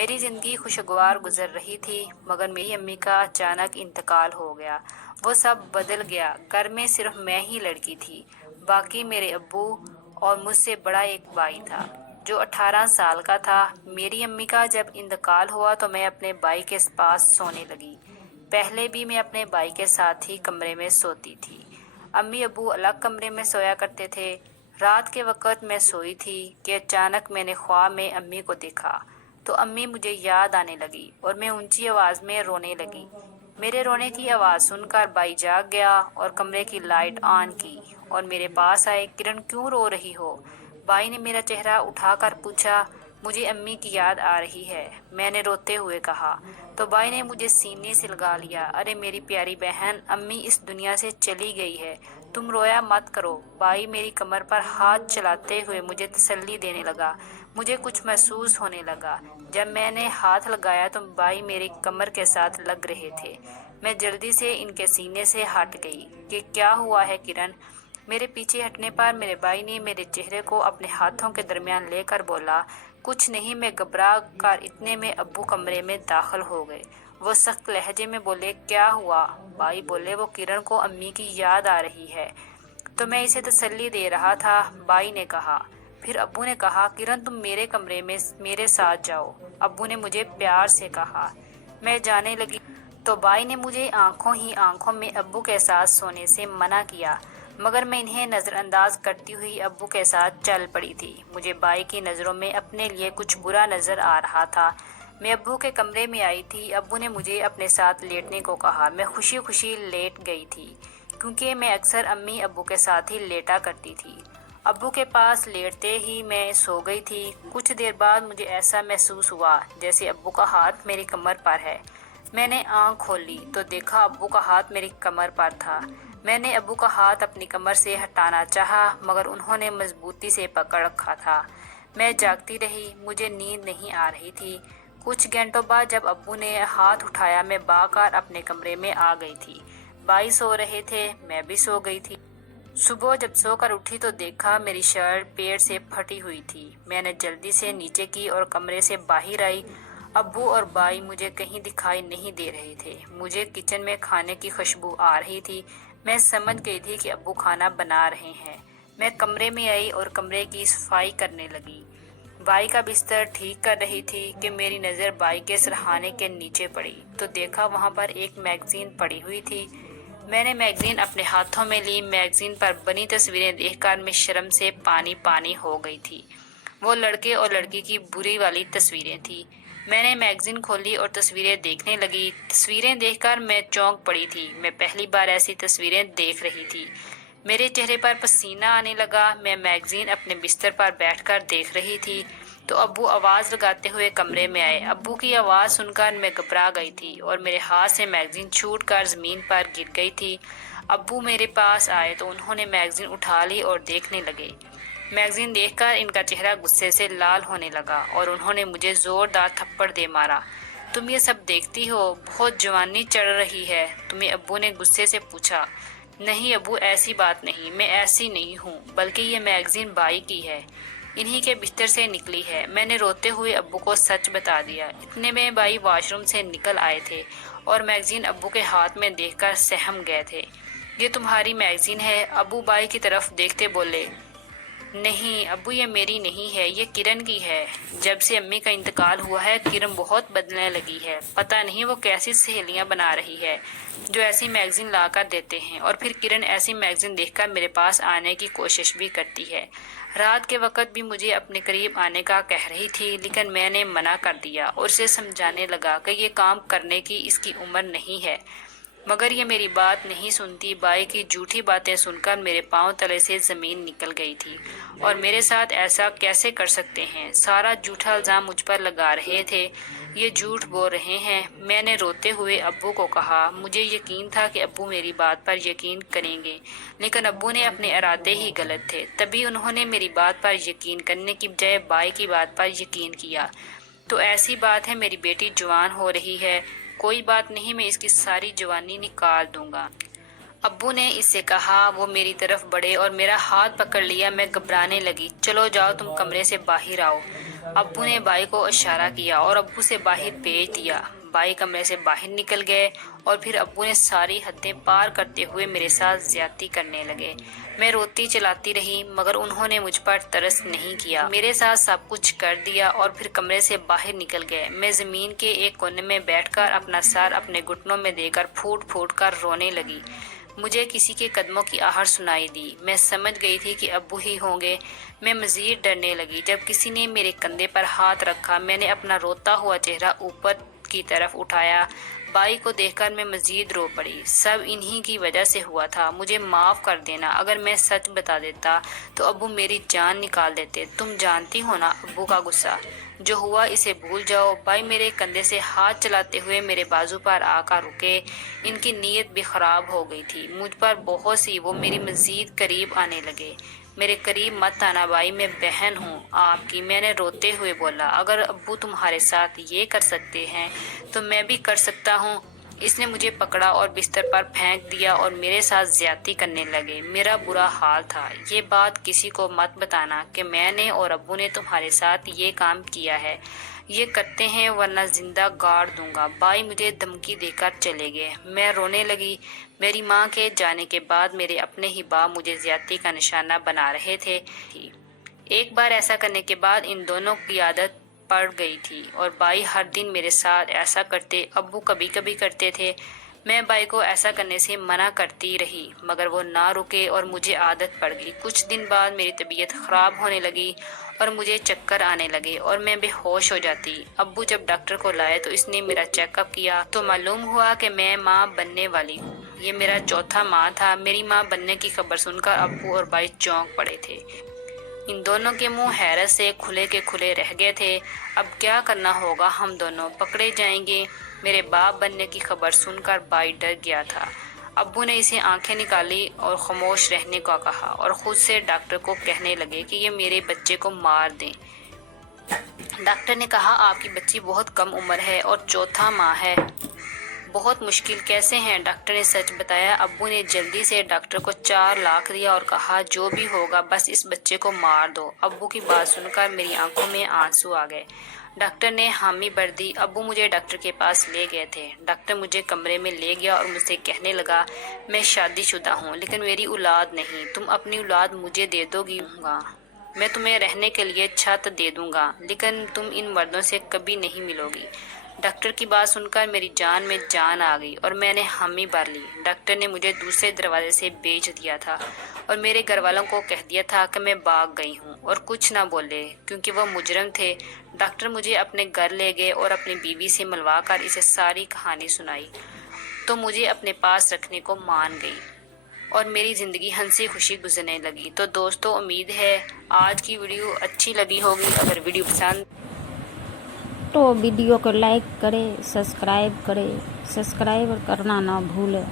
मेरी ज़िंदगी खुशगवार गुजर रही थी, मगर मेरी अम्मी का अचानक इंतकाल हो गया। वो सब बदल गया। घर में सिर्फ मैं ही लड़की थी। बाकी मेरे अब्बू और मुझसे बड़ा एक भाई था जो 18 साल का था। मेरी अम्मी का जब इंतकाल हुआ तो मैं अपने भाई के पास सोने लगी। पहले भी मैं अपने भाई के साथ ही कमरे में सोती थी। अम्मी अब्बू अलग कमरे में सोया करते थे। रात के वक़्त मैं सोई थी कि अचानक मैंने ख्वाब में अम्मी को देखा। तो अम्मी मुझे याद आने लगी और मैं ऊंची आवाज़ में रोने लगी। मेरे रोने की आवाज़ सुनकर भाई जाग गया और कमरे की लाइट ऑन की और मेरे पास आए। किरण, क्यों रो रही हो? भाई ने मेरा चेहरा उठाकर पूछा। मुझे अम्मी की याद आ रही है, मैंने रोते हुए कहा। तो भाई ने मुझे सीने से लगा लिया। अरे मेरी प्यारी बहन, अम्मी इस दुनिया से चली गई है, तुम रोया मत करो। भाई मेरी कमर पर हाथ चलाते हुए मुझे तसल्ली देने लगा। मुझे कुछ महसूस होने लगा। जब मैंने हाथ लगाया तो भाई मेरी कमर के साथ लग रहे थे। मैं जल्दी से इनके सीने से हट गई। कि क्या हुआ है किरण? मेरे पीछे हटने पर मेरे भाई ने मेरे चेहरे को अपने हाथों के दरमियान लेकर बोला, कुछ नहीं। मैं घबरा कर इतने में अब्बू कमरे में दाखिल हो गए। वो सख्त लहजे में बोले, क्या हुआ? भाई बोले, वो किरण को अम्मी की याद आ रही है। तो मैं इसे तसल्ली दे रहा था। भाई ने कहा। फिर अब्बू ने कहा, किरण तुम मेरे कमरे में मेरे साथ जाओ। अब्बू ने मुझे प्यार से कहा। मैं जाने लगी तो भाई ने मुझे आंखों ही आंखों में अब्बू के साथ सोने से मना किया, मगर मैं इन्हें नज़रअंदाज करती हुई अब्बू के साथ चल पड़ी थी। मुझे भाई की नज़रों में अपने लिए कुछ बुरा नज़र आ रहा था। मैं अब्बू के कमरे में आई थी। अब्बू ने मुझे अपने साथ लेटने को कहा। मैं खुशी खुशी लेट गई थी, क्योंकि मैं अक्सर अम्मी अब्बू के साथ ही लेटा करती थी। अब्बू के पास लेटते ही मैं सो गई थी। कुछ देर बाद मुझे ऐसा महसूस हुआ जैसे अब्बू का हाथ मेरी कमर पर है। मैंने आंख खोली तो देखा अब्बू का हाथ मेरी कमर पर था। मैंने अब्बू का हाथ अपनी कमर से हटाना चाहा, मगर उन्होंने मजबूती से पकड़ रखा था। मैं जागती रही, मुझे नींद नहीं आ रही थी। कुछ घंटों बाद जब अब्बू ने हाथ उठाया, मैं भागकर अपने कमरे में आ गई थी। भाई सो रहे थे, मैं भी सो गई थी। सुबह जब सोकर उठी तो देखा मेरी शर्ट पेट से फटी हुई थी। मैंने जल्दी से नीचे की और कमरे से बाहर आई। अब्बू और भाई मुझे कहीं दिखाई नहीं दे रहे थे। मुझे किचन में खाने की खुशबू आ रही थी। मैं समझ गई थी कि अब्बू खाना बना रहे हैं। मैं कमरे में आई और कमरे की सफाई करने लगी। भाई का बिस्तर ठीक कर रही थी कि मेरी नज़र भाई के सरहाने के नीचे पड़ी तो देखा वहाँ पर एक मैगजीन पड़ी हुई थी। मैंने मैगजीन अपने हाथों में ली। मैगजीन पर बनी तस्वीरें देखकर मैं शर्म से पानी पानी हो गई थी। वो लड़के और लड़की की बुरी वाली तस्वीरें थी। मैंने मैगजीन खोली और तस्वीरें देखने लगी। तस्वीरें देखकर मैं चौंक पड़ी थी। मैं पहली बार ऐसी तस्वीरें देख रही थी। मेरे चेहरे पर पसीना आने लगा। मैं मैगजीन अपने बिस्तर पर बैठकर देख रही थी तो अब्बू आवाज़ लगाते हुए कमरे में आए। अब्बू की आवाज़ सुनकर मैं घबरा गई थी और मेरे हाथ से मैगजीन छूटकर ज़मीन पर गिर गई थी। अब्बू मेरे पास आए तो उन्होंने मैगजीन उठा ली और देखने लगे। मैगजीन देखकर इनका चेहरा गुस्से से लाल होने लगा और उन्होंने मुझे ज़ोरदार थप्पड़ दे मारा। तुम ये सब देखती हो? बहुत जवानी चढ़ रही है तुम्हें, अब्बू ने गुस्से से पूछा। नहीं अब्बू, ऐसी बात नहीं, मैं ऐसी नहीं हूँ, बल्कि ये मैगजीन भाई की है, इन्हीं के बिस्तर से निकली है। मैंने रोते हुए अब्बू को सच बता दिया। इतने में भाई वॉशरूम से निकल आए थे और मैगजीन अब्बू के हाथ में देखकर सहम गए थे। ये तुम्हारी मैगजीन है? अब्बू भाई की तरफ देखते बोले। नहीं अब्बू, ये मेरी नहीं है, ये किरण की है। जब से अम्मी का इंतकाल हुआ है किरण बहुत बदलने लगी है। पता नहीं वो कैसी सहेलियां बना रही है जो ऐसी मैगजीन लाकर देते हैं, और फिर किरण ऐसी मैगजीन देखकर मेरे पास आने की कोशिश भी करती है। रात के वक्त भी मुझे अपने करीब आने का कह रही थी, लेकिन मैंने मना कर दिया और उसे समझाने लगा कि ये काम करने की इसकी उम्र नहीं है, मगर ये मेरी बात नहीं सुनती। भाई की झूठी बातें सुनकर मेरे पांव तले से ज़मीन निकल गई थी। और मेरे साथ ऐसा कैसे कर सकते हैं? सारा झूठा इल्ज़ाम मुझ पर लगा रहे थे। ये झूठ बोल रहे हैं। मैंने रोते हुए अब्बू को कहा। मुझे यकीन था कि अब्बू मेरी बात पर यकीन करेंगे, लेकिन अब्बू ने अपने इरादे ही गलत थे। तभी उन्होंने मेरी बात पर यकीन करने की बजाय भाई की बात पर यकीन किया। तो ऐसी बात है, मेरी बेटी जवान हो रही है। कोई बात नहीं, मैं इसकी सारी जवानी निकाल दूंगा। ابو نے اس سے کہا۔ وہ میری طرف بڑھے اور میرا ہاتھ پکڑ لیا۔ میں گھبرانے لگی۔ چلو جاؤ، تم کمرے سے باہر آؤ۔ ابو نے بائی کو اشارہ کیا اور ابو سے باہر بھیج دیا۔ بائی کمرے سے باہر نکل گئے اور پھر ابو نے ساری حدیں پار کرتے ہوئے میرے ساتھ زیادتی کرنے لگے۔ میں روتی چلاتی رہی مگر انہوں نے مجھ پر ترس نہیں کیا، میرے ساتھ سب کچھ کر دیا اور پھر کمرے سے باہر نکل گئے۔ میں زمین کے ایک کونے میں بیٹھ کر اپنا سر اپنے گھٹنوں میں دے کر پھوٹ پھوٹ کر رونے لگی۔ مجھے کسی کے قدموں کی آہٹ سنائی دی۔ میں سمجھ گئی تھی کہ ابو ہی ہوں گے۔ میں مزید ڈرنے لگی۔ جب کسی نے میرے کندھے پر ہاتھ رکھا، میں نے اپنا روتا ہوا چہرہ اوپر کی طرف اٹھایا۔ بائی کو دیکھ کر میں مزید رو پڑی۔ سب انہی کی وجہ سے ہوا تھا، مجھے معاف کر دینا۔ اگر میں سچ بتا دیتا تو ابو میری جان نکال دیتے۔ تم جانتی ہو نا ابو کا غصہ، جو ہوا اسے بھول جاؤ۔ بائی میرے کندھے سے ہاتھ چلاتے ہوئے میرے بازو پر آ کر رکے۔ ان کی نیت بھی خراب ہو گئی تھی مجھ پر بہت سی۔ وہ میری مزید قریب آنے لگے۔ میرے قریب مت آنا بائی، میں بہن ہوں آپ کی، میں نے روتے ہوئے بولا۔ اگر ابو تمہارے ساتھ یہ کر سکتے ہیں تو میں بھی کر سکتا ہوں۔ اس نے مجھے پکڑا اور بستر پر پھینک دیا اور میرے ساتھ زیادتی کرنے لگے۔ میرا برا حال تھا۔ یہ بات کسی کو مت بتانا کہ میں نے اور ابو نے تمہارے ساتھ یہ کام کیا ہے۔ یہ کرتے ہیں ورنہ زندہ گاڑ دوں گا۔ بائی مجھے دھمکی دے کر چلے گئے۔ میں رونے لگی۔ میری ماں کے جانے کے بعد میرے اپنے ہی باپ مجھے زیادتی کا نشانہ بنا رہے تھے۔ ایک بار ایسا کرنے کے بعد ان دونوں کی عادت پڑ گئی تھی اور بائی ہر دن میرے ساتھ ایسا کرتے۔ ابو کبھی کبھی کرتے تھے۔ میں بائی کو ایسا کرنے سے منع کرتی رہی مگر وہ نہ رکے اور مجھے عادت پڑ گئی۔ کچھ دن بعد میری طبیعت خراب ہونے لگی اور مجھے چکر آنے لگے اور میں بے ہوش ہو جاتی۔ ابو جب ڈاکٹر کو لائے تو اس نے میرا چیک اپ کیا تو معلوم ہوا کہ میں ماں بننے والی ہوں۔ یہ میرا چوتھا ماں تھا۔ میری ماں بننے کی خبر سن کر ابو اور بائی چونک پڑے تھے۔ ان دونوں کے منہ حیرت سے کھلے کے کھلے رہ گئے تھے۔ اب کیا کرنا ہوگا؟ ہم دونوں پکڑے جائیں گے۔ میرے باپ بننے کی خبر سن کر بائی ڈر گیا تھا۔ ابو نے اسے آنکھیں نکالی اور خاموش رہنے کو کہا اور خود سے ڈاکٹر کو کہنے لگے کہ یہ میرے بچے کو مار دیں۔ ڈاکٹر نے کہا آپ کی بچی بہت کم عمر ہے اور چوتھا ماہ ہے، بہت مشکل۔ کیسے ہیں؟ ڈاکٹر نے سچ بتایا۔ ابو نے جلدی سے ڈاکٹر کو 4 لاکھ دیا اور کہا جو بھی ہوگا بس اس بچے کو مار دو۔ ابو کی بات سن کر میری آنکھوں میں آنسو آ گئے۔ ڈاکٹر نے حامی بھر دی۔ ابو مجھے ڈاکٹر کے پاس لے گئے تھے۔ ڈاکٹر مجھے کمرے میں لے گیا اور مجھ سے کہنے لگا میں شادی شدہ ہوں لیکن میری اولاد نہیں، تم اپنی اولاد مجھے دے دو گی گا، میں تمہیں رہنے کے لیے چھت دے دوں گا لیکن تم ان مردوں سے کبھی نہیں ملو گی۔ ڈاکٹر کی بات سن کر میری جان میں جان آ گئی اور میں نے حامی بھر لی۔ ڈاکٹر نے مجھے دوسرے دروازے سے بھیج دیا تھا اور میرے گھر والوں کو کہہ دیا تھا کہ میں بھاگ گئی ہوں اور کچھ نہ بولے کیونکہ وہ مجرم تھے۔ ڈاکٹر مجھے اپنے گھر لے گئے اور اپنی بیوی سے ملوا کر اسے ساری کہانی سنائی تو مجھے اپنے پاس رکھنے کو مان گئی اور میری زندگی ہنسی خوشی گزرنے لگی۔ تو دوستو امید ہے آج کی ویڈیو اچھی لگی ہوگی۔ اگر ویڈیو پسند تو ویڈیو کو لائک کرے، سبسکرائب کرے، سبسکرائب کرنا نہ بھولے۔